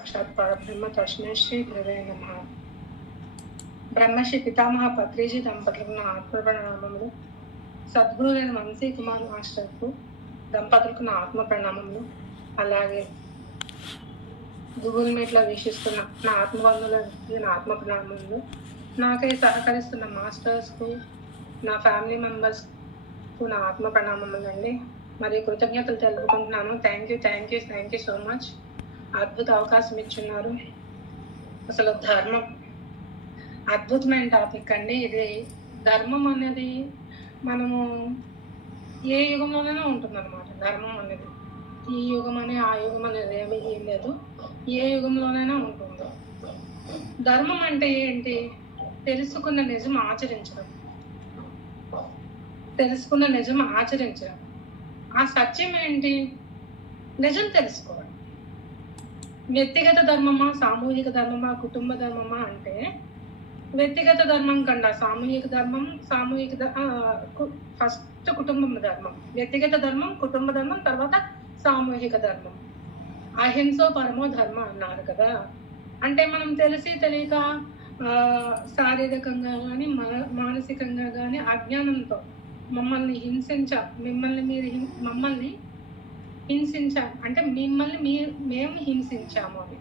సాక్షాత్ పరబ్రహ్మ తస్మై శ్రీ గురవే నమః. బ్రహ్మశ్రీ పితామహ పత్రిజీ దంపతులకు నా ఆత్మ ప్రణామములు. సద్గురువైన వంశీ కుమార్ మాస్టర్కు దంపతులకు నా ఆత్మ ప్రణామములు. అలాగే గూగుల్ మీట్లో వీక్షిస్తున్న నా ఆత్మబంధువులకు నా ఆత్మ ప్రణామములు. నాకై సహకరిస్తున్న మాస్టర్స్కు, నా ఫ్యామిలీ మెంబర్స్కు నా ఆత్మ ప్రణామములు అండి. మరి కృతజ్ఞతలు తెలుపుకుంటున్నాను. Thank you so much. అద్భుత అవకాశం ఇచ్చున్నారు. అసలు ధర్మం అద్భుతమైన టాపిక్ అండి. ఇది ధర్మం అనేది మనము ఏ యుగంలోనైనా ఉంటుందన్నమాట. ధర్మం అనేది ఈ యుగం అని ఆ యుగం అనేది ఏం లేదు, ఏ యుగంలోనైనా ఉంటుంది. ధర్మం అంటే ఏంటి? తెలుసుకున్న నిజం ఆచరించడం, తెలుసుకున్న నిజం ఆచరించడం. ఆ సత్యం ఏంటి? నిజం తెలుసుకోవడం. వ్యక్తిగత ధర్మమా, సామూహిక ధర్మమా, కుటుంబ ధర్మమా అంటే వ్యక్తిగత ధర్మం కన్నా సామూహిక ధర్మం, ఫస్ట్ కుటుంబం ధర్మం, వ్యక్తిగత ధర్మం, కుటుంబ ధర్మం, తర్వాత సామూహిక ధర్మం. అహింసో పరమో ధర్మ అన్నారు కదా. అంటే మనం తెలిసి తెలియక శారీరకంగా కానీ మానసికంగా కానీ అజ్ఞానంతో మమ్మల్ని అంటే మిమ్మల్ని మేము హింసించాము అని.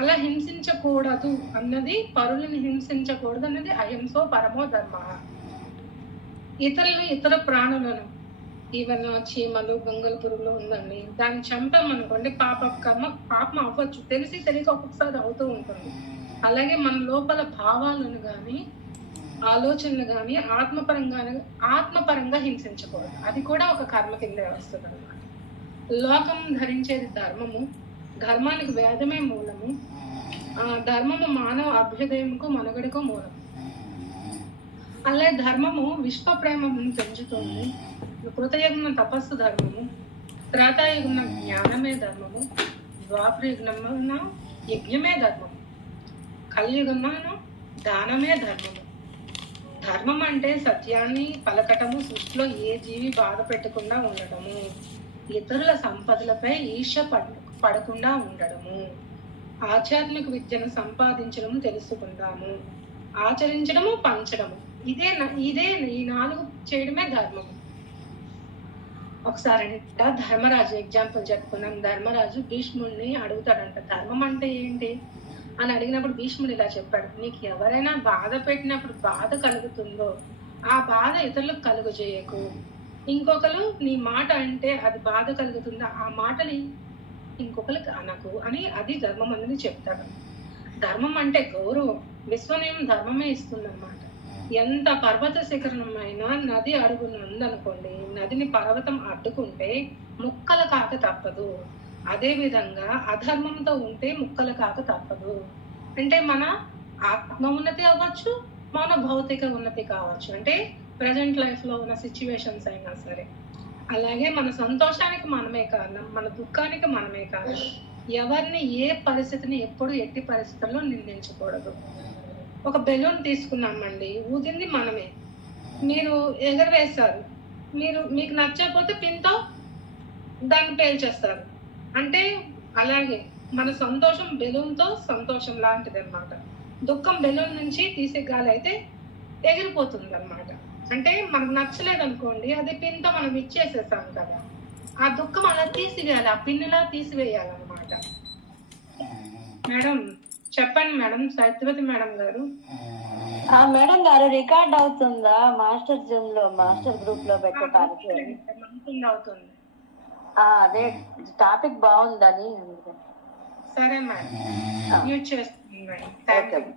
అలా హింసించకూడదు అన్నది, పరులను హింసించకూడదు అన్నది అహింసో పరమో ధర్మ. ఇతర ప్రాణులను, ఈవెన్ చీమలు, గొంగళ పురుగులు ఉందండి, దాన్ని చంపామనుకోండి పాపం అవ్వచ్చు, తెలిసి తెలియక ఒక్కొక్కసారి అవుతూ ఉంటుంది. అలాగే మన లోపల భావాలను కానీ ఆలోచనలు కానీ ఆత్మపరంగా హింసించకూడదు. అది కూడా ఒక కర్మ కింద వస్తుంది అనమాట. లోకం ధరించేది ధర్మము, ధర్మానికి వేదమే మూలము. ధర్మము మానవ అభ్యుదయంకు మనుగడకు మూలం. అలాగే ధర్మము విశ్వ ప్రేమను పెంచుతుంది. కృతయుగం తపస్సు ధర్మము, త్రేతాయుగం జ్ఞానమే ధర్మము, ద్వాపరయుగం యజ్ఞమే ధర్మము, కలియుగం దానమే ధర్మము. ధర్మం అంటే సత్యాన్ని పలకటము, సృష్టిలో ఏ జీవి బాధ పెట్టకుండా ఉండటము, ఇతరుల సంపదలపై ఈర్ష్య పడకుండా ఉండడము, ఆధ్యాత్మిక విద్యను సంపాదించడం, తెలుసుకుందాము, ఆచరించడము, పంచడము. ఇదే ఈ 4 చేయడమే ధర్మము. ఒకసారి ధర్మరాజు ఎగ్జాంపుల్ చెప్పుకున్నాం. ధర్మరాజు భీష్ముడిని అడుగుతాడంట, ధర్మం అంటే ఏంటి అని అడిగినప్పుడు భీష్ముడు ఇలా చెప్పాడు, నీకు ఎవరైనా బాధ పెట్టినప్పుడు బాధ కలుగుతుందో ఆ బాధ ఇతరులకు కలుగు చేయకు. ఇంకొకరు నీ మాట అంటే అది బాధ కలుగుతుందా, ఆ మాటని ఇంకొకరికి అనకు అని, అది ధర్మం అనేది చెప్తాడు. ధర్మం అంటే గౌరవం. విశ్వనియం ధర్మమే ఇస్తుందన్నమాట. ఎంత పర్వత శిఖరమైనా నది అడుగున ఉందనుకోండి, నదిని పర్వతం అడ్డుకుంటే ముక్కలు కాక తప్పదు. అదే విధంగా అధర్మంతో ఉంటే ముక్కలు కాక తప్పదు. అంటే మన ఆత్మ ఉన్నతి అవ్వచ్చు, మన భౌతిక ఉన్నతి కావచ్చు, అంటే ప్రజెంట్ లైఫ్ లో ఉన్న సిచ్యువేషన్స్ అయినా సరే. అలాగే మన సంతోషానికి మనమే కారణం, మన దుఃఖానికి మనమే కారణం. ఎవరిని ఏ పరిస్థితిని ఎప్పుడు ఎట్టి పరిస్థితుల్లో నిందించకూడదు. ఒక బెలూన్ తీసుకున్నామండి, ఊదింది మనమే, మీరు ఎగరవేస్తారు, మీకు నచ్చకపోతే పిన్తో దాన్ని పేల్చేస్తారు. అంటే అలాగే మన సంతోషం బెలూన్తో సంతోషం లాంటిది అనమాట. దుఃఖం బెలూన్ నుంచి తీసే గాలి అయితే ఎగిరిపోతుంది అనమాట. అంటే మనకు నచ్చలేదు అనుకోండి, అది పిన్తో మనం ఇచ్చేసేసాం కదా, ఆ దుఃఖం అలా తీసివేయాలి, ఆ పిన్నులా తీసివేయాలన్నమాట. మేడం చెప్పండి మేడం, సత్యవతి మేడం గారు. మేడం గారు రికార్డ్ అవుతుందా మాస్టర్ జూమ్ లో, మాస్టర్ గ్రూప్ లో పెట్టడానికి? అవుతుంది. అదే టాపిక్ బాగుందని. సరే మేడం, యూజ్ చేస్తుంది మేడం.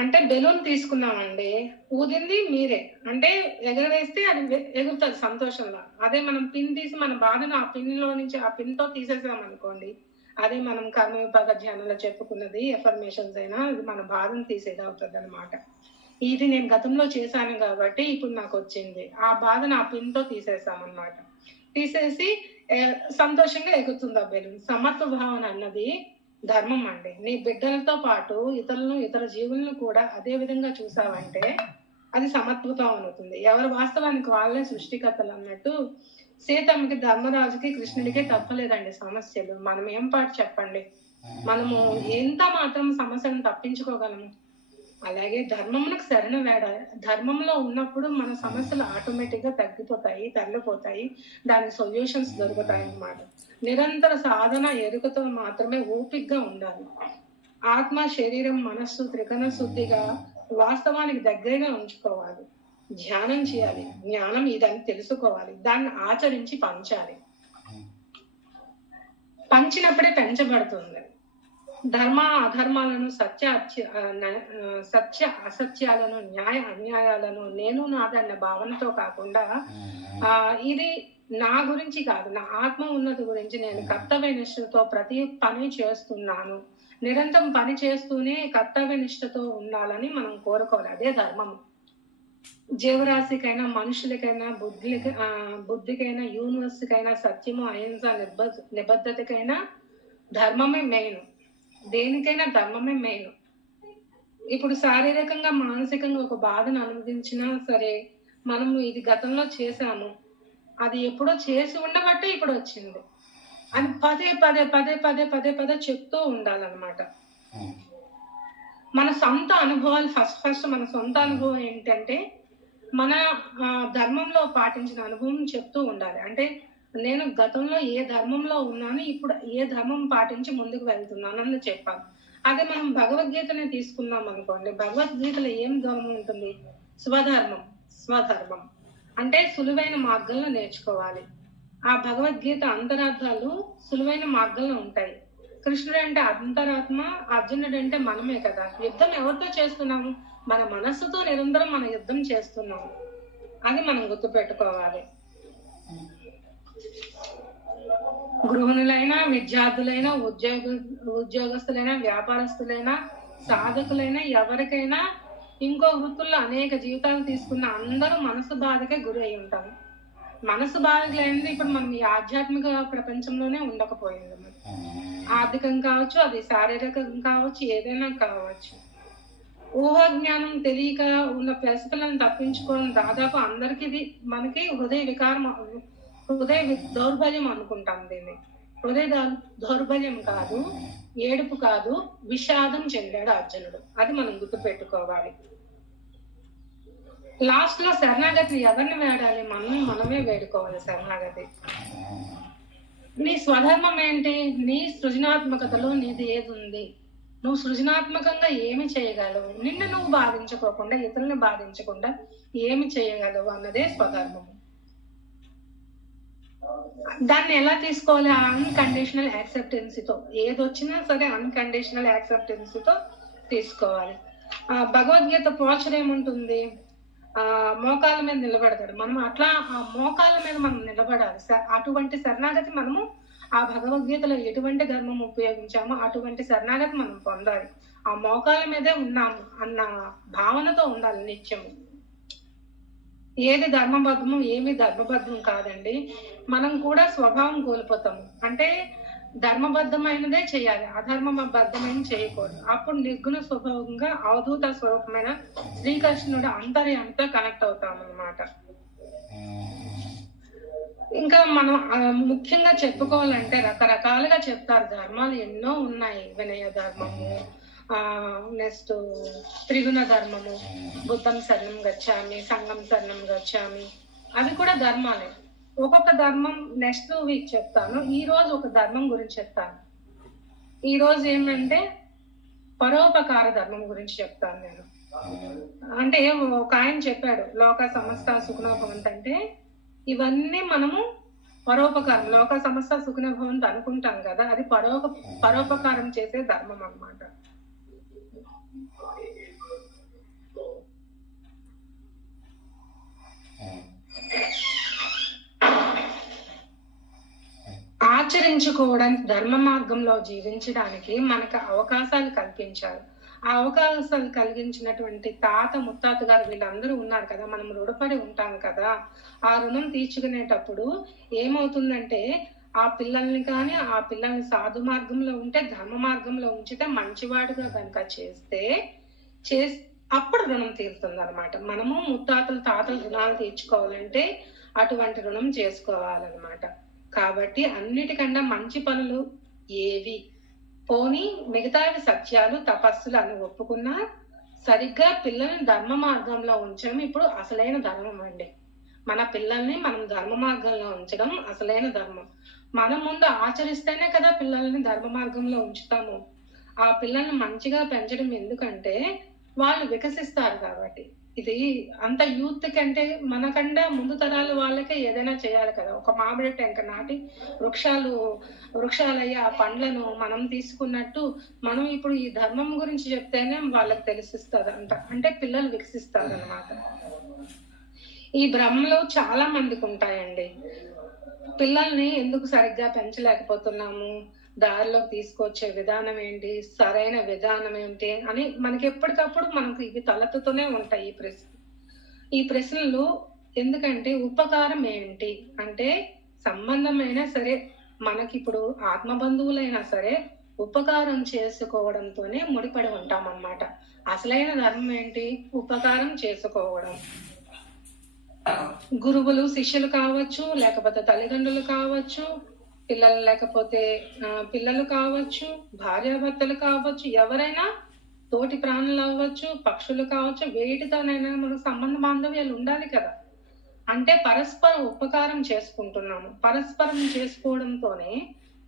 అంటే బెలూన్ తీసుకున్నామండి, ఊదింది మీరే, అంటే ఎగరవేస్తే అది ఎగురుతుంది సంతోషంగా. అదే మనం పిన్ తీసి మన బాధను ఆ పిన్ లో నుంచి ఆ పిన్ తో తీసేసాం అనుకోండి, అదే మనం కర్మ విభాగ ధ్యానంలో చెప్పుకున్నది ఎఫర్మేషన్స్ అయినా, అది మన బాధను తీసేది అవుతుంది అనమాట. ఇది నేను గతంలో చేశాను కాబట్టి ఇప్పుడు నాకు వచ్చింది. ఆ బాధను ఆ పిన్ తో తీసేసామన్నమాట. తీసేసి సంతోషంగా ఎగురుతుంది ఆ బెలూన్. సమత్వ భావన అన్నది ధర్మం అండి. నీ బిడ్డలతో పాటు ఇతర జీవులను కూడా అదే విధంగా చూసావంటే అది సమత్వ భావన అవుతుంది. ఎవరి వాస్తవానికి వాళ్ళే సృష్టికర్తలు అన్నట్టు సీతమ్మకి, ధర్మరాజుకి, కృష్ణుడికి తప్పలేదండి సమస్యలు. మనం ఏం పాటు చెప్పండి? మనము ఎంత మాత్రం సమస్యను తప్పించుకోగలము? అలాగే ధర్మమునకు శరణ వేడాలి. ధర్మంలో ఉన్నప్పుడు మన సమస్యలు ఆటోమేటిక్ గా తగ్గిపోతాయి, తగ్గిపోతాయి. దానికి సొల్యూషన్స్ దొరుకుతాయి అన్నమాట. నిరంతర సాధన ఎరుకతో మాత్రమే ఓపికగా ఉండాలి. ఆత్మ, శరీరం, మనస్సు త్రికరణ శుద్ధిగా వాస్తవానికి దగ్గరగా ఉంచుకోవాలి. ధ్యానం చేయాలి. జ్ఞానం ఇదని తెలుసుకోవాలి. దాన్ని ఆచరించి పంచాలి. పంచినప్పుడే పెంచబడుతుంది. ధర్మ అధర్మాలను, సత్య అసత్యాలను, న్యాయ అన్యాయాలను నేను నాదన్న భావనతో కాకుండా ఇది నా గురించి కాదు, నా ఆత్మ ఉన్నతి గురించి నేను కర్తవ్యనిష్టతో ప్రతి పని చేస్తున్నాను. నిరంతరం పని చేస్తూనే కర్తవ్యనిష్టతో ఉండాలని మనం కోరుకోవాలి. అదే ధర్మము. జీవరాశికైనా, మనుషులకైనా, బుద్ధికైనా, యూనివర్స్కైనా సత్యము, అహింస, నిబద్ధతకైనా ధర్మమే మెయిన్. దేనికైనా ధర్మమే మెయిన్. ఇప్పుడు శారీరకంగా, మానసికంగా ఒక బాధను అనుభవించినా సరే, మనము ఇది గతంలో చేశాము, అది ఎప్పుడో చేసి ఉండబట్టే ఇప్పుడు వచ్చింది అని పదే పదే పదే పదే పదే పదే చెప్తూ ఉండాలన్నమాట. మన సొంత అనుభవాలు ఫస్ట్ మన సొంత అనుభవం ఏంటంటే మన ధర్మంలో పాటించిన అనుభవం చెప్తూ ఉండాలి. అంటే నేను గతంలో ఏ ధర్మంలో ఉన్నాను, ఇప్పుడు ఏ ధర్మం పాటించి ముందుకు వెళ్తున్నాను అని చెప్పాను. అదే మనం భగవద్గీతనే తీసుకున్నాం అనుకోండి, భగవద్గీతలో ఏం ధర్మం ఉంటుంది? స్వధర్మం అంటే సులువైన మార్గంలో నేర్చుకోవాలి. ఆ భగవద్గీత అంతరార్థాలు సులువైన మార్గంలో ఉంటాయి. కృష్ణుడు అంటే అంతరాత్మ, అర్జునుడు అంటే మనమే కదా. యుద్ధం ఎవరితో చేస్తున్నాము? మన మనస్సుతో నిరంతరం మన యుద్ధం చేస్తున్నాము. అది మనం గుర్తుపెట్టుకోవాలి. గృహిణులైనా, విద్యార్థులైనా, ఉద్యోగస్తులైనా, వ్యాపారస్తులైనా, సాధకులైనా, ఎవరికైనా ఇంకో వృత్తుల్లో అనేక జీవితాలు తీసుకున్న అందరూ మనసు బాధకే గురి అయి ఉంటాము. మనసు బాధ లేనిది ఇప్పుడు మనం ఈ ఆధ్యాత్మిక ప్రపంచంలోనే ఉండకపోయింది. ఆర్థికం కావచ్చు, అది శారీరకం కావచ్చు, ఏదైనా కావచ్చు. ఊహాజ్ఞానం తెలియక ఉన్న పసిపిల్లని తప్పించుకోవడం దాదాపు అందరికి ఇది మనకి హృదయ దౌర్బల్యం అనుకుంటాం. దీన్ని హృదయ దౌర్బల్యం కాదు, ఏడుపు కాదు, విషాదం చెందాడు అర్జునుడు. అది మనం గుర్తుపెట్టుకోవాలి. లాస్ట్ లో శరణాగతిని ఎవరిని వేడాలి? మనమే వేడుకోవాలి శరణాగతి. నీ స్వధర్మం ఏంటి? నీ సృజనాత్మకతలో నీది ఏది ఉంది? నువ్వు సృజనాత్మకంగా ఏమి చేయగలవు? నిన్ను నువ్వు బాధించుకోకుండా, ఇతరులను బాధించకుండా ఏమి చేయగలవు అన్నదే స్వధర్మము. దాన్ని ఎలా తీసుకోవాలి? అన్కండిషనల్ యాక్సెప్టెన్సీతో. ఏది వచ్చినా సరే అన్కండిషనల్ యాక్సెప్టెన్సీతో తీసుకోవాలి. భగవద్గీత పోల్చర్ ఏముంటుంది? మోకాల మీద నిలబడతాడు. మనం అట్లా ఆ మోకాల మీద మనం నిలబడాలి. అటువంటి శరణాగతి మనము ఆ భగవద్గీతలో ఎటువంటి ధర్మం ఉపయోగించామో అటువంటి శరణాగతి మనం పొందాలి. ఆ మోకాల మీదే ఉన్నాము అన్న భావనతో ఉండాలి నిత్యము. ఏది ధర్మబద్ధము, ఏమి ధర్మబద్ధం కాదండి. మనం కూడా స్వభావం కోల్పోతాము. అంటే ధర్మబద్ధమైనదే చేయాలి, అధర్మబద్ధమైన చేయకూడదు. అప్పుడు నిర్గుణ స్వభావంగా అవధూత స్వరూపమైన శ్రీకృష్ణుడు అంతర్యంతో కనెక్ట్ అవుతాం అన్నమాట. ఇంకా మనం ముఖ్యంగా చెప్పుకోవాలంటే రకరకాలుగా చెప్తారు. ధర్మాలు ఎన్నో ఉన్నాయి. వినయ ధర్మము, నెక్స్ట్ త్రిగుణ ధర్మము, బుద్ధం శరణం గచ్చామి, సంఘం శరణం గచ్చామి, అవి కూడా ధర్మాలే. ఒక్కొక్క ధర్మం నెక్స్ట్ వీక్ చెప్తాను. ఈ రోజు ఒక ధర్మం గురించి చెప్తాను. ఈ రోజు ఏంటంటే పరోపకార ధర్మం గురించి చెప్తాను నేను. అంటే ఒక ఆయన చెప్పాడు, లోక సమస్త సుఖనో భవంతు అంటే ఇవన్నీ మనము పరోపకారం, లోక సమస్త సుఖనో భవంతు అనుకుంటాం కదా, అది పరోపకారం చేసే ధర్మం అన్నమాట. ఆచరించుకోవడానికి, ధర్మ మార్గంలో జీవించడానికి మనకు అవకాశాలు కల్పించారు. ఆ అవకాశాలు కలిగించినటువంటి తాత ముత్తాత గారు వీళ్ళందరూ ఉన్నారు కదా, మనం రుణపడి ఉంటాం కదా. ఆ రుణం తీర్చుకునేటప్పుడు ఏమవుతుందంటే ఆ పిల్లల్ని కానీ, ఆ పిల్లల్ని సాధు మార్గంలో ఉంటే, ధర్మ మార్గంలో ఉంచితే, మంచివాడుగా కనుక చేస్తే అప్పుడు రుణం తీరుతుంది అనమాట. మనము ముత్తాతలు తాతలు రుణాలు తీర్చుకోవాలంటే అటువంటి రుణం చేసుకోవాలన్నమాట. కాబట్టి అన్నిటికన్నా మంచి పనులు ఏవి పోని మిగతావి సత్యాలు తపస్సులు అని ఒప్పుకున్నా సరిగ్గా పిల్లల్ని ధర్మ మార్గంలో ఉంచడం ఇప్పుడు అసలైన ధర్మం అండి. మన పిల్లల్ని మనం ధర్మ మార్గంలో ఉంచడం అసలైన ధర్మం. మనం ముందు ఆచరిస్తేనే కదా పిల్లల్ని ధర్మ మార్గంలో ఉంచుతాము. ఆ పిల్లల్ని మంచిగా పెంచడం ఎందుకంటే వాళ్ళు వికసిస్తారు కాబట్టి. ఇది అంత యూత్ కంటే మనకంటే ముందు తరాల వాళ్ళకే ఏదైనా చేయాలి కదా. ఒక మామిడి టెంక నాటి వృక్షాలయ్యి ఆ పండ్లను మనం తీసుకున్నట్టు మనం ఇప్పుడు ఈ ధర్మం గురించి చెప్తేనే వాళ్ళకి తెలిసిస్తుంది అంటే పిల్లలు వికసిస్తారు అన్నమాట. ఈ భ్రమలు చాలా మందికి ఉంటాయండి. పిల్లల్ని ఎందుకు సరిగ్గా పెంచలేకపోతున్నాము, దారిలోకి తీసుకొచ్చే విధానం ఏంటి, సరైన విధానం ఏంటి అని మనకి ఎప్పటికప్పుడు మనకు ఇవి తలెత్తుతూనే ఉంటాయి ఈ ప్రశ్నలు. ఎందుకంటే ఉపకారం ఏంటి అంటే సంబంధమైనా సరే మనకి ఇప్పుడు ఆత్మ బంధువులైనా సరే ఉపకారం చేసుకోవడంతోనే ముడిపడి ఉంటాం అన్నమాట. అసలైన ధర్మం ఏంటి? ఉపకారం చేసుకోవడం. గురువులు శిష్యులు కావచ్చు, లేకపోతే తల్లిదండ్రులు కావచ్చు, పిల్లలు కావచ్చు, భార్యాభర్తలు కావచ్చు, ఎవరైనా తోటి ప్రాణులు అవ్వచ్చు, పక్షులు కావచ్చు, వేటితోనైనా మనకు సంబంధ బాంధవ్యాలు ఉండాలి కదా. అంటే పరస్పర ఉపకారం చేసుకుంటున్నాము. పరస్పరం చేసుకోవడంతోనే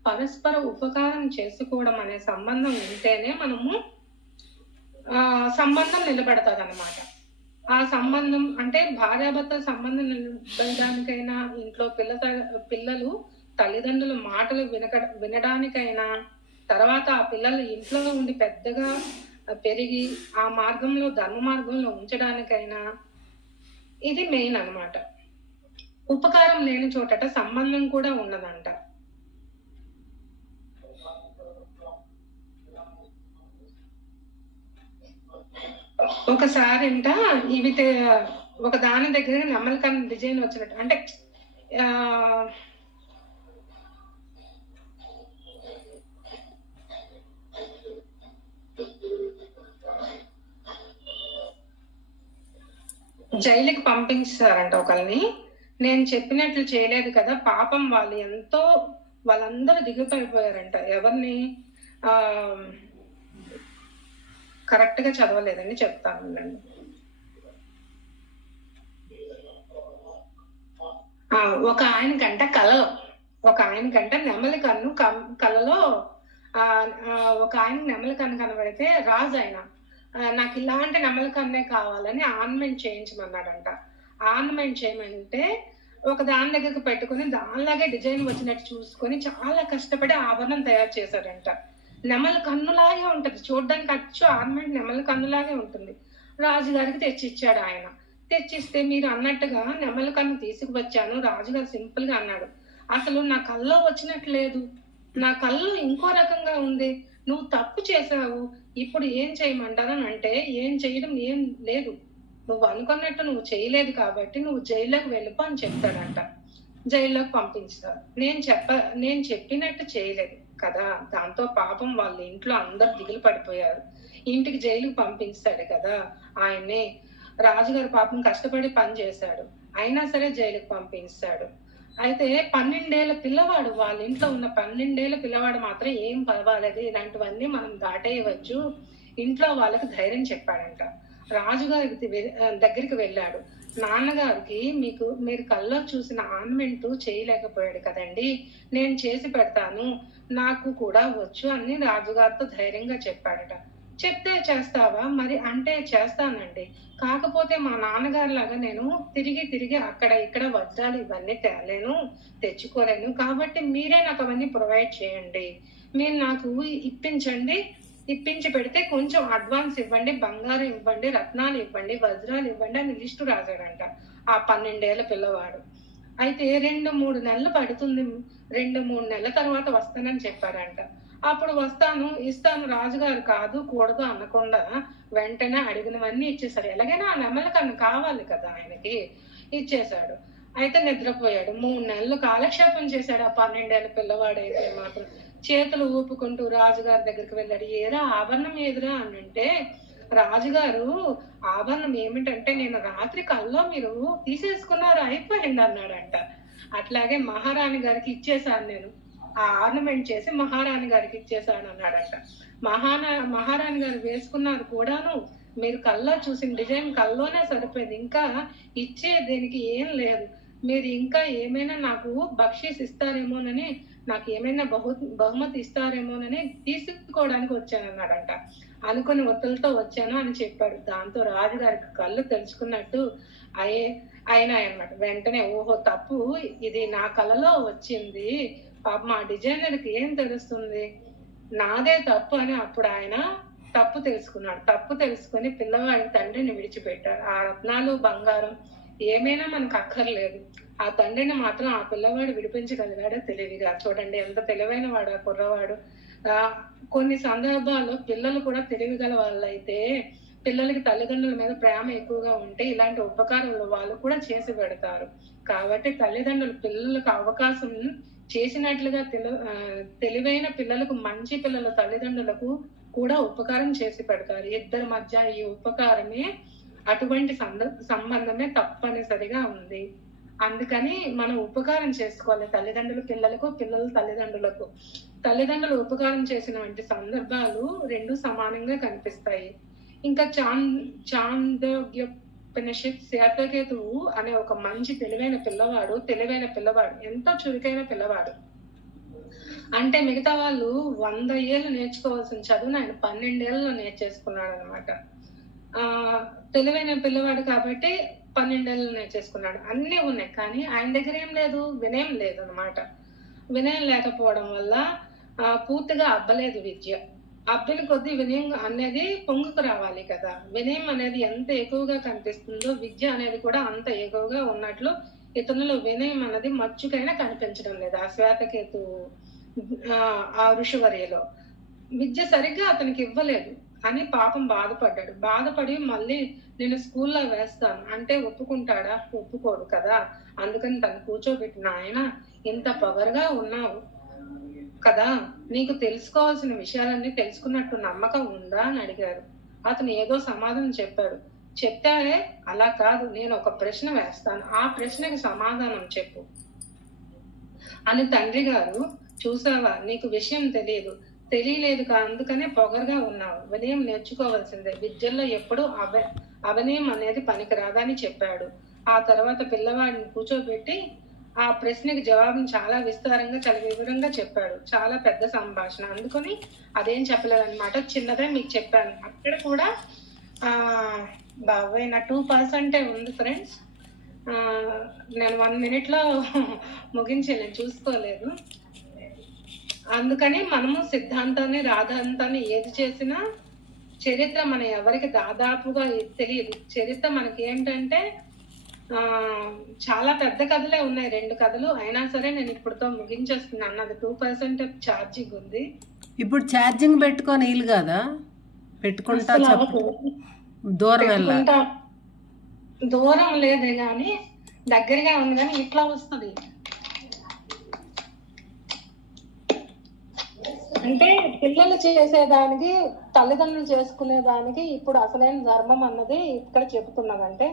పరస్పర ఉపకారం చేసుకోవడం అనే సంబంధం ఉంటేనే మనము సంబంధం నిలబెడతాది అన్నమాట. ఆ సంబంధం అంటే భార్యాభర్తల సంబంధం నిలబడడానికైనా, ఇంట్లో పిల్లలు తల్లిదండ్రుల మాటలు వినడానికైనా, తర్వాత ఆ పిల్లలు ఇంట్లో ఉండి పెద్దగా పెరిగి ఆ మార్గంలో ధర్మ మార్గంలో ఉంచడానికైనా ఇది మెయిన్ అన్నమాట. ఉపకారం లేని చోటట సంబంధం కూడా ఉన్నదంట. ఒకసారి ఇవి ఒక దాని దగ్గర నెమలికన్ డిజైన్ వచ్చినట్టు అంటే జైలుకి పంపించారంట ఒకరిని. నేను చెప్పినట్లు చేయలేదు కదా, పాపం వాళ్ళందరూ దిగిపోయిపోయారంట. ఎవరిని కరెక్ట్ గా చదవలేదండి, చెప్తాను. ఒక ఆయనకంట నెమలి కన్ను కలలో ఒక ఆయన నెమలి కన్ను కనబడితే రాజు ఆయన నాకు ఇలాంటి నెమలి కన్నే కావాలని ఆర్నమెంట్ చేయించమన్నాడంట. ఆర్నమెంట్ చేయమంటే ఒక దాని దగ్గరకు పెట్టుకుని దానిలాగే డిజైన్ వచ్చినట్టు చూసుకొని చాలా కష్టపడి ఆభరణం తయారు చేశాడంట. నెమలి కన్నులాగే ఉంటది చూడడానికి, అచ్చు ఆర్నమెంట్ నెమలి కన్నులాగే ఉంటుంది. రాజుగారికి తెచ్చిచ్చాడు ఆయన. తెచ్చిస్తే మీరు అన్నట్టుగా నెమలి కన్ను తీసుకువచ్చాను. రాజుగారు సింపుల్ గా అన్నాడు, అసలు నా కల్లో వచ్చినట్టు లేదు, నా కళ్ళు ఇంకో రకంగా ఉంది, నువ్వు తప్పు చేశావు, ఇప్పుడు ఏం చేయమంటారని అంటే ఏం చేయడం ఏం లేదు, నువ్వు అనుకున్నట్టు నువ్వు చేయలేదు కాబట్టి నువ్వు జైల్లోకి వెళ్ళిపో అని చెప్తాడంట. జైల్లోకి పంపించారు. నేను చెప్పినట్టు చేయలేదు కదా, దాంతో పాపం వాళ్ళ ఇంట్లో అందరు దిగులు పడిపోయారు. ఇంటికి జైలుకి పంపించాడు కదా ఆయన్ని. రాజుగారు పాపం కష్టపడి పని చేశాడు, అయినా సరే జైలుకి పంపించాడు. అయితే 12 ఏళ్ల పిల్లవాడు, వాళ్ళ ఇంట్లో ఉన్న 12 ఏళ్ల పిల్లవాడు మాత్రం ఏం పర్వాలేదు, ఇలాంటివన్నీ మనం దాటేయవచ్చు, ఇంట్లో వాళ్ళకి ధైర్యం చెప్పాడంట. రాజుగారి దగ్గరికి వెళ్ళాడు. నాన్నగారికి మీరు కల్లో చూసిన ఆర్నమెంట్ చేయలేకపోయాడు కదండి, నేను చేసి పెడతాను, నాకు కూడా వచ్చు అని రాజుగారితో ధైర్యంగా చెప్పాడట. చెప్తే చేస్తావా? మరి అంటే చేస్తానండి, కాకపోతే మా నాన్నగారి లాగా నేను తిరిగి అక్కడ ఇక్కడ వజ్రాలు ఇవన్నీ తెచ్చుకోలేను, కాబట్టి మీరే నాకు అవన్నీ ప్రొవైడ్ చేయండి, మీరు నాకు ఇప్పించి పెడితే కొంచెం అడ్వాన్స్ ఇవ్వండి, బంగారం ఇవ్వండి, రత్నాలు ఇవ్వండి, వజ్రాలు ఇవ్వండి అని లిస్టు రాశాడంట ఆ 12 ఏళ్ల పిల్లవాడు. అయితే 2-3 నెలలు పడుతుంది, 2-3 నెలల తర్వాత వస్తానని చెప్పారంట. అప్పుడు ఇస్తాను రాజుగారు కాదు కూడదు అనకుండా వెంటనే అడిగినవన్నీ ఇచ్చేసాడు. ఎలాగైనా ఆ నెమలి కన్ను కావాలి కదా ఆయనకి, ఇచ్చేశాడు. అయితే నిద్రపోయాడు. 3 నెలలు కాలక్షేపం చేశాడు ఆ 12 ఏళ్ల పిల్లవాడు. అయితే మాత్రం చేతులు ఊపుకుంటూ రాజుగారి దగ్గరికి వెళ్ళాడు. ఏరా ఆభరణం ఏదిరా అని అంటే రాజుగారు ఆభరణం ఏమిటంటే నేను రాత్రి కల్లో మీరు తీసేసుకున్నారు అయిపోయింది అన్నాడంట. అట్లాగే మహారాణి గారికి ఇచ్చేసాను నేను, ఆ ఆర్నమెంట్ చేసి మహారాణి గారికి ఇచ్చేసాను అన్నాడంట. మహారాణి గారు వేసుకున్నారు కూడాను, మీరు కల్లో చూసిన డిజైన్ కల్లోనే సరిపోయింది, ఇంకా ఇచ్చే దీనికి ఏం లేదు, మీరు ఇంకా ఏమైనా నాకు బక్షీస్ ఇస్తారేమోనని, నాకు ఏమైనా బహుమతి ఇస్తారేమోనని తీసుకోవడానికి వచ్చాను అన్నాడంట. అనుకుని ఒత్తులతో వచ్చాను అని చెప్పాడు. దాంతో రాజుగారికి కళ్ళు తెలుసుకున్నట్టు అయినాయి అన్నమాట. వెంటనే ఓహో తప్పు ఇది నా కలలో వచ్చింది, పాప మా డిజైనర్కి ఏం తెలుస్తుంది, నాదే తప్పు అని అప్పుడు ఆయన తప్పు తెలుసుకున్నాడు. తప్పు తెలుసుకుని పిల్లవాడి తండ్రిని విడిచిపెట్టాడు. ఆ రత్నాలు బంగారం ఏమైనా మనకు అక్కర్లేదు, ఆ తండ్రిని మాత్రం ఆ పిల్లవాడు విడిపించగలిగాడు తెలివిగా. చూడండి ఎంత తెలివైన వాడు ఆ కుర్రవాడు. కొన్ని సందర్భాల్లో పిల్లలు కూడా తెలివిగల వాళ్ళైతే, పిల్లలకి తల్లిదండ్రుల మీద ప్రేమ ఎక్కువగా ఉంటే ఇలాంటి ఉపకారాలు వాళ్ళు కూడా చేసి పెడతారు. కాబట్టి తల్లిదండ్రులు పిల్లలకు అవకాశం చేసినట్లుగా తెలివైన పిల్లలకు, మంచి పిల్లల తల్లిదండ్రులకు కూడా ఉపకారం చేసి పెడతారు. ఇద్దరి మధ్య ఈ ఉపకారమే, అటువంటి సంబంధమే తప్పనిసరిగా ఉంది. అందుకని మనం ఉపకారం చేసుకోవాలి, తల్లిదండ్రులు పిల్లలకు, పిల్లలు తల్లిదండ్రులకు. తల్లిదండ్రులు ఉపకారం చేసినటువంటి సందర్భాలు రెండు సమానంగా కనిపిస్తాయి. ఇంకా చాందోగ్యోపనిషత్ శ్వేతకేతువు అనే ఒక మంచి తెలివైన పిల్లవాడు ఎంతో చురుకైన పిల్లవాడు. అంటే మిగతా వాళ్ళు 100 ఏళ్ళు నేర్చుకోవాల్సిన చదువును ఆయన 12 ఏళ్ళలో నేర్చేసుకున్నాడు అనమాట. తెలివైన పిల్లవాడు కాబట్టి 12 ఏళ్ళు నేర్చేసుకున్నాడు. అన్నీ ఉన్నాయి, కానీ ఆయన దగ్గర ఏం లేదు, వినయం లేదు అనమాట. వినయం లేకపోవడం వల్ల పూర్తిగా అబ్బలేదు విద్య. అబ్బిన కొద్దీ వినయం అనేది పొంగుకు రావాలి కదా. వినయం అనేది ఎంత ఎక్కువగా కనిపిస్తుందో విద్య అనేది కూడా అంత ఎక్కువగా ఉన్నట్లు ఇతనులో వినయం అనేది మచ్చుకైనా కనిపించడం లేదు. ఆ శ్వేతకేతు ఆ ఋషివర్యలో విద్య సరిగ్గా అతనికి ఇవ్వలేదు అని పాపం బాధపడ్డాడు. బాధపడి మళ్ళీ నేను స్కూల్లో వేస్తాను అంటే ఒప్పుకుంటాడా? ఒప్పుకోడు కదా. అందుకని తను కూర్చోబెట్టిన ఆయన, ఇంత పవర్గా ఉన్నావు కదా, నీకు తెలుసుకోవాల్సిన విషయాలన్నీ తెలుసుకున్నట్టు నమ్మకం ఉందా అని అడిగారు. అతను ఏదో సమాధానం చెప్పాడు. చెప్తారే, అలా కాదు, నేను ఒక ప్రశ్న వేస్తాను, ఆ ప్రశ్నకి సమాధానం చెప్పు అని తండ్రి గారు. చూసావా, నీకు విషయం తెలియలేదు అందుకనే పొగరుగా ఉన్నావు. వినయం నేర్చుకోవాల్సిందే, విద్యల్లో ఎప్పుడూ అవనయం అనేది పనికిరాదని చెప్పాడు. ఆ తర్వాత పిల్లవాడిని కూర్చోబెట్టి ఆ ప్రశ్నకి జవాబుని చాలా విస్తారంగా, చాలా వివరంగా చెప్పాడు. చాలా పెద్ద సంభాషణ, అందుకని అదేం చెప్పలేదన్నమాట, చిన్నదే మీకు చెప్పాను. అక్కడ కూడా బాబాయ్ నా 2% ఉంది ఫ్రెండ్స్. నేను 1 minute ముగించి నేను చూసుకోలేదు. అందుకని మనము సిద్ధాంతాన్ని, రాధాంతాన్ని ఏది చేసినా చరిత్ర మన ఎవరికి దాదాపుగా తెలియదు. చరిత్ర మనకి ఏంటంటే చాలా పెద్ద కథలే ఉన్నాయి, 2 కథలు అయినా సరే నేను ఇప్పుడుతో ముగించేస్తున్నాను. అది 2% ఛార్జింగ్ ఉంది. ఇప్పుడు ఛార్జింగ్ పెట్టుకొని వీలు కదా, పెట్టుకుంటా దూరం వెళ్ళా. దూరం లేదే కానీ దగ్గరగా ఉంది, కానీ ఇట్లా వస్తుంది. అంటే పిల్లలు చేసేదానికి, తల్లిదండ్రులు చేసుకునేదానికి ఇప్పుడు అసలైన ధర్మం అన్నది ఇక్కడ చెబుతున్నదంటే,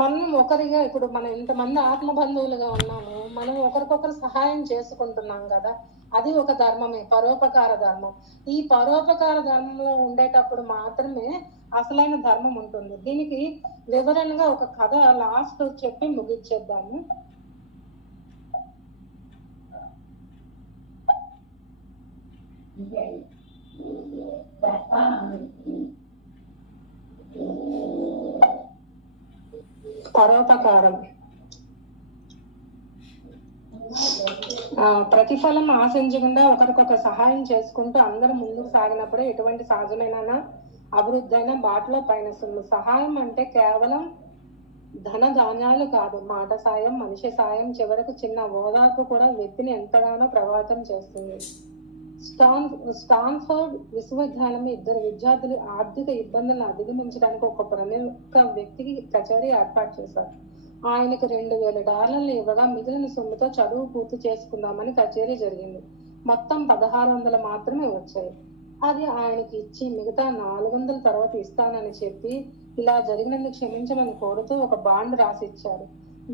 మనం ఒకరిగా, ఇప్పుడు మనం ఇంతమంది ఆత్మబంధువులుగా ఉన్నాము, మనం ఒకరికొకరు సహాయం చేసుకుంటున్నాం కదా, అది ఒక ధర్మమే, పరోపకార ధర్మం. ఈ పరోపకార ధర్మంలో ఉండేటప్పుడు మాత్రమే అసలైన ధర్మం ఉంటుంది. దీనికి వివరణగా ఒక కథ లాస్ట్ చెప్పి ముగించేద్దాము. పరోపకారం. ప్రతిఫలం ఆశించకుండా ఒకరికొక సహాయం చేసుకుంటూ అందరూ ముందుకు సాగినప్పుడే ఎటువంటి సహజమైన అభివృద్ధి అయిన బాటలో పయనిస్తుంది. సహాయం అంటే కేవలం ధన ధాన్యాలు కాదు, మాట సాయం, మనిషి సాయం, చివరకు చిన్న ఓదార్పు కూడా వ్యక్తిని ఎంతగానో ప్రభావితం చేస్తుంది. స్టాన్ఫోర్డ్ విశ్వవిద్యాలయం 2 విద్యార్థులు ఆర్థిక ఇబ్బందులను అధిగమించడానికి ఒక ప్రముఖ వ్యక్తికి కచేరీ ఏర్పాటు చేశారు. ఆయనకు $2000 ఇవ్వగా మిగిలిన సొమ్ముతో చదువు పూర్తి చేసుకుందామని కచేరీ జరిగింది. మొత్తం 1600 మాత్రమే వచ్చాయి. అది ఆయనకి ఇచ్చి మిగతా 400 తర్వాత ఇస్తానని చెప్పి ఇలా జరిగినందుకు క్షమించమని కోరుతూ ఒక బాండ్ రాసి ఇచ్చారు.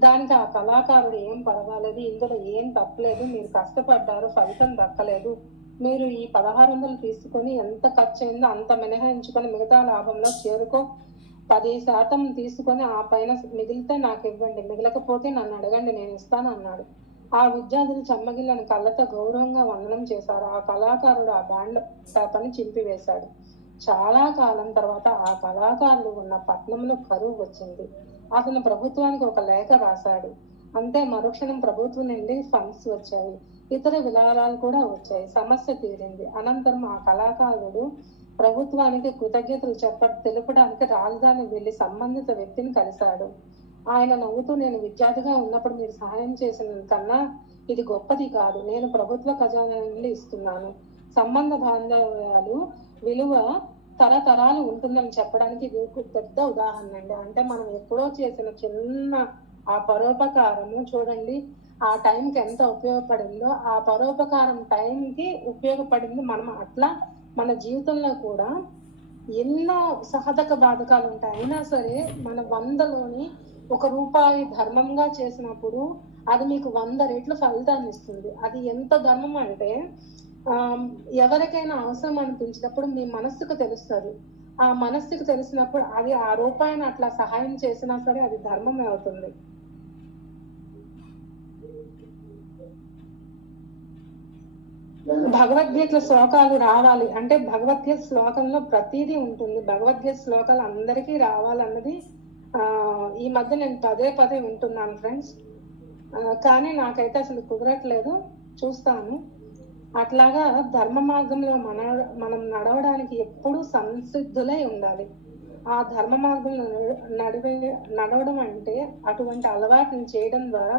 దానికి ఆ కళాకారుడు ఏం పర్వాలేదు, ఇందులో ఏం తప్పలేదు, మీరు కష్టపడ్డారు, ఫలితం దక్కలేదు, మీరు ఈ 1600 తీసుకొని ఎంత ఖర్చు అయిందో అంత మినహాయించుకొని మిగతా లాభంలో చేరుకో, 10% తీసుకొని ఆ పైన మిగిలితే నాకు ఇవ్వండి, మిగలకపోతే నన్ను అడగండి, నేను ఇస్తాను అన్నాడు. ఆ విద్యార్థులు చెమ్మగిల్లని కళ్ళతో గౌరవంగా వందనం చేశారు. ఆ కళాకారుడు ఆ బ్యాండ్ పేపర్ని చింపివేశాడు. చాలా కాలం తర్వాత ఆ కళాకారుడు ఉన్న పట్టణంలో కరువు వచ్చింది. అతను ప్రభుత్వానికి ఒక లేఖ రాశాడు. అంతే మరుక్షణం ప్రభుత్వం నుండి ఫండ్స్ వచ్చాయి, ఇతర విరాళాలు కూడా వచ్చాయి. సమస్య తీరింది. అనంతరం ఆ కళాకారుడు ప్రభుత్వానికి కృతజ్ఞతలు తెలుపడానికి రాజధాని వెళ్లి సంబంధిత వ్యక్తిని కలిశాడు. ఆయన నవ్వుతూ, నేను విద్యార్థిగా ఉన్నప్పుడు మీరు సహాయం చేసిన కన్నా ఇది గొప్పది కాదు, నేను ప్రభుత్వ ఖజానా నుండి ఇస్తున్నాను. సంబంధ బాంధవ్యాలు విలువ తరతరాలు ఉంటుందని చెప్పడానికి ఇది ఒక పెద్ద ఉదాహరణ అండి. అంటే మనం ఎప్పుడో చేసిన చిన్న ఆ పరోపకారము చూడండి ఆ టైంకి ఎంత ఉపయోగపడిందో, ఆ పరోపకారం టైంకి ఉపయోగపడింది. మనం అట్లా మన జీవితంలో కూడా ఎన్నో సహదక బాధకాలు ఉంటాయి, అయినా సరే మన 100లోని ₹1 ధర్మంగా చేసినప్పుడు అది మీకు 100 రెట్లు ఫలితాన్ని ఇస్తుంది. అది ఎంత ధర్మం అంటే ఎవరికైనా అవసరం అనిపించినప్పుడు మీ మనస్సుకు తెలుస్తుంది. ఆ మనస్సుకు తెలిసినప్పుడు అది ఆ రూపాయిని అట్లా సహాయం చేసినా సరే అది ధర్మమే అవుతుంది. భగవద్గీత శ్లోకాలు రావాలి అంటే భగవద్గీత శ్లోకంలో ప్రతిదీ ఉంటుంది. భగవద్గీత శ్లోకాలు అందరికీ రావాలన్నది ఈ మధ్య నేను పదే వింటున్నాను ఫ్రెండ్స్. కానీ నాకైతే అసలు కుదరట్లేదు, చూస్తాను. అట్లాగా ధర్మ మార్గంలో మనం నడవడానికి ఎప్పుడూ సంసిద్ధులై ఉండాలి. ఆ ధర్మ మార్గంలో నడవడం అంటే అటువంటి అలవాటుని చేయడం ద్వారా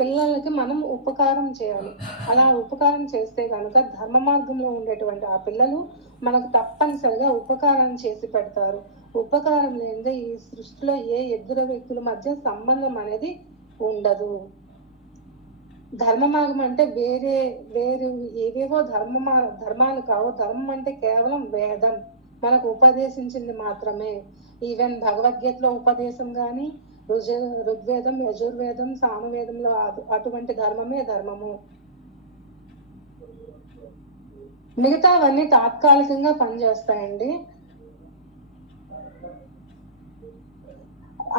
పిల్లలకి మనం ఉపకారం చేయాలి. అలా ఉపకారం చేస్తే కనుక ధర్మ మార్గంలో ఉండేటువంటి ఆ పిల్లలు మనకు తప్పనిసరిగా ఉపకారం చేసి పెడతారు. ఉపకారం లేనిదే ఈ సృష్టిలో ఏ ఇద్దరు వ్యక్తుల మధ్య సంబంధం అనేది ఉండదు. ధర్మ మార్గం అంటే వేరే ఏవేవో ధర్మాలు కావు. ధర్మం అంటే కేవలం వేదం మనకు ఉపదేశించింది మాత్రమే. ఈవెన్ భగవద్గీతలో ఉపదేశం గాని, ఋగ్వేదం, యజుర్వేదం, సామవేదంలో అటువంటి ధర్మమే ధర్మము. మిగతావన్నీ తాత్కాలికంగా పనిచేస్తాయండి.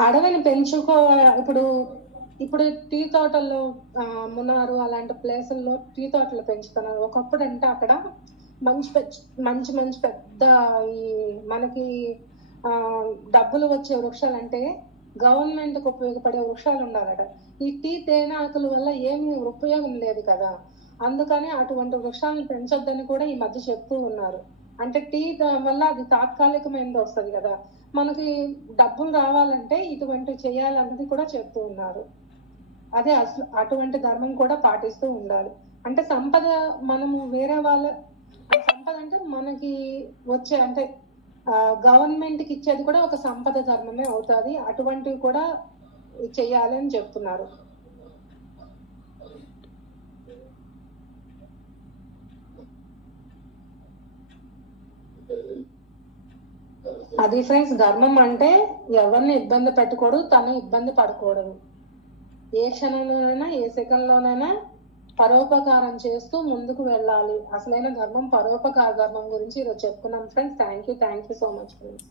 అడవిని ఇప్పుడు టీ తోటల్లో మునారు అలాంటి ప్లేసుల్లో టీ తోటలు పెంచుతున్నారు. ఒకప్పుడు అంటే అక్కడ మంచి పెద్ద ఈ మనకి డబ్బులు వచ్చే వృక్షాలు అంటే గవర్నమెంట్ కు ఉపయోగపడే వృక్షాలు ఉండాలట. ఈ టీ తేనె ఆకుల వల్ల ఏమీ ఉపయోగం లేదు కదా, అందుకని అటువంటి వృక్షాలను పెంచొద్దని కూడా ఈ మధ్య చెప్తూ ఉన్నారు. అంటే టీ వల్ల అది తాత్కాలికమైనది వస్తుంది కదా, మనకి డబ్బులు రావాలంటే ఇటువంటివి చేయాలన్నది కూడా చెప్తూ ఉన్నారు. అదే అసలు అటువంటి ధర్మం కూడా పాటిస్తూ ఉండాలి. అంటే సంపద మనము వేరే వాళ్ళ సంపద అంటే మనకి వచ్చే అంటే గవర్నమెంట్ కి ఇచ్చేది కూడా ఒక సంపద ధర్మమే అవుతుంది. అటువంటివి కూడా చెయ్యాలి అని చెప్తున్నారు. అది ఫ్రెండ్స్, ధర్మం అంటే ఎవరిని ఇబ్బంది పెట్టకూడదు, తను ఇబ్బంది పడకూడదు. ఏ క్షణంలోనైనా ఏ సెకండ్లోనైనా పరోపకారం చేస్తూ ముందుకు వెళ్ళాలి. అసలైన ధర్మం పరోపకార ధర్మం గురించి ఈరోజు చెప్పుకున్నాం friends. Thank you so much friends.